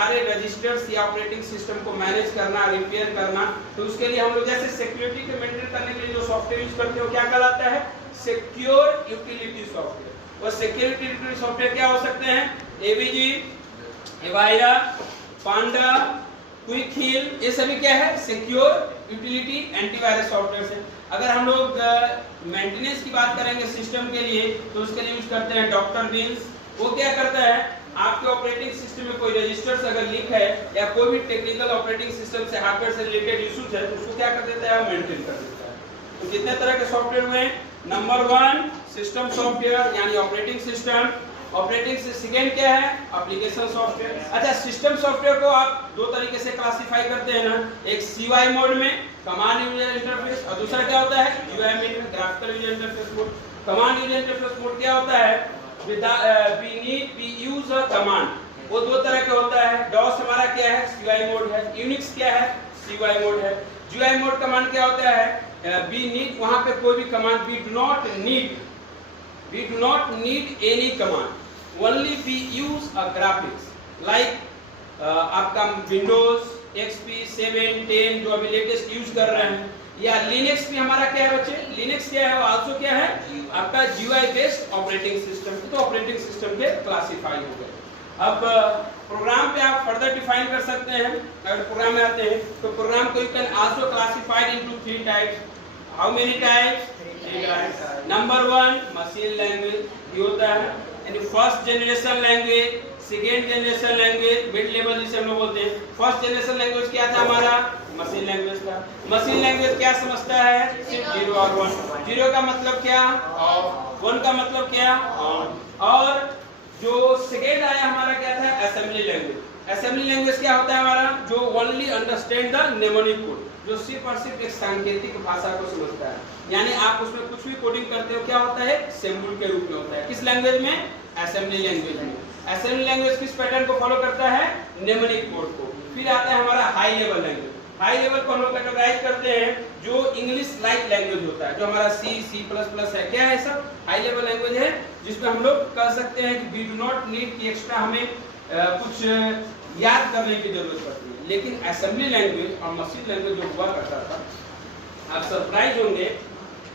सारे रजिस्टर्स या operating system को मैनेज करना, रिपेयर करना, तो उसके लिए हम लोग जैसे सिक्योरिटी के मेंटेन करने के लिए जो सॉफ्टवेयर यूज करते हो क्या कहलाता है? Secure utility software. और सिक्योरिटी यूटिलिटी सॉफ्टवेयर क्या हो सकते हैं? एवीजी, एवायरा, पांडा, क्विक हील, ये सभी क्या है? सिक्योर यूटिलिटी एंटीवायरस सॉफ्टवेयर है। अगर हम लोग मेंटेनेंस की बात करेंगे सिस्टम के लिए तो उसके लिए यूज करते हैं डॉक्टर बीन्स। वो क्या करता है? आपके ऑपरेटिंग सिस्टम में कोई रजिस्टर्स अगर लीक है या कोई भी टेक्निकल ऑपरेटिंग सिस्टम से हार्डवेयर से रिलेटेड इश्यूज है तो उसको क्या कर देता है? मेंटेन कर देता है। तो कितने तरह के सॉफ्टवेयर हुए? नंबर 1 सिस्टम सॉफ्टवेयर यानी ऑपरेटिंग सिस्टम। ऑपरेटिंग से सेकंड क्या है? Application software. अच्छा, सिस्टम सॉफ्टवेयर को आप दो तरीके से क्लासिफाई करते हैं ना, एक CUI मोड में कमांड यूजर इंटरफेस, और दूसरा क्या होता है? UI में graphical user interface mode. Command user interface mode क्या होता है? we use a command, वो दो तरह के होता है। DOS हमारा क्या है? CUI मोड है। यूनिक्स क्या है? CUI मोड है। GUI मोड कमांड क्या होता है? we need, वहां पे कोई भी command we do not need any command, only we use a graphics like आपका विंडोज XP 7, 10 जो अभी लेटेस्ट यूज कर रहे हैं, या लिनक्स भी हमारा क्या है बच्चे? लिनक्स क्या है? आल्सो क्या है? आपका GUI बेस्ड ऑपरेटिंग सिस्टम। तो ऑपरेटिंग सिस्टम के क्लासिफाई हो गए। अब प्रोग्राम पे आप फर्दर डिफाइन कर सकते हैं। अगर प्रोग्राम में आते हैं तो प्रोग्राम को you can also classified into 3 types. How many types? 3 types. Number 1 machine language, ये होता है यानी first generation language, second generation language, mid level जिसे हम लोग बोलते हैं। फर्स्ट जनरेशन लैंग्वेज क्या था हमारा? मशीन लैंग्वेज था। मशीन लैंग्वेज क्या समझता है? सिर्फ 0 और 1। 0 का मतलब क्या? ऑफ। 1 का मतलब क्या? ऑन। और जो सेकेंड आया हमारा क्या था? Assembly language. असेंबली लैंग्वेज क्या होता है हमारा? जो only understand the mnemonic code, जो सिर्फ और सिर्फ एक सांकेतिक भाषा को समझता है। यानी आप उसमें कुछ भी कोडिंग करते हो क्या होता है? सिंबल के रूप में होता है। किस लैंग्वेज में? असेंबली लैंग्वेज में। असेंबली लैंग्वेज किस पैटर्न को फॉलो करता है? निमोनिक कोड को। फिर आता है हमारा high level language. High level को हम लोग कैटेगराइज करते हैं जो इंग्लिश लाइक लैंग्वेज होता है, जो हमारा C++ है। क्या है? सब हाई लेवल लैंग्वेज है जिसमें हम लोग कह सकते हैं कि वी डू नॉट नीड कि एक्स्ट्रा हमें कुछ याद करने की जरूरत पड़ती है। लेकिन असेंबली लैंग्वेज और मशीन लैंग्वेज जो हुआ करता था, आप सरप्राइज होंगे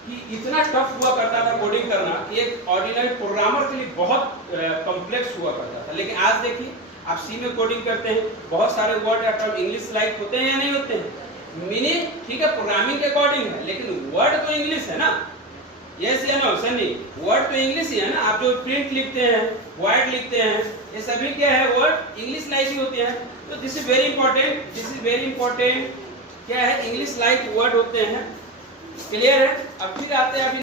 कि इतना टफ हुआ करता था कोडिंग करना, एक ऑर्डिनरी प्रोग्रामर के लिए बहुत कॉम्प्लेक्स हुआ करता था। लेकिन आज देखिए आप C में कोडिंग करते हैं, बहुत सारे वर्ड या टर्म इंग्लिश लाइक होते हैं या नहीं होते हैं? मीनिंग ठीक है प्रोग्रामिंग के अकॉर्डिंग है, लेकिन वर्ड तो इंग्लिश है ना। यस या नो? सनी, वर्ड तो इंग्लिश ही है ना। आप जो प्रिंट लिखते हैं, वर्ड लिखते हैं, ये सभी क्या है? वर्ड इंग्लिश लाइक ही होते हैं। तो दिस इज वेरी इंपॉर्टेंट। क्या है? इंग्लिश लाइक वर्ड होते हैं। क्लियर है? अब फिर आते हैं अभी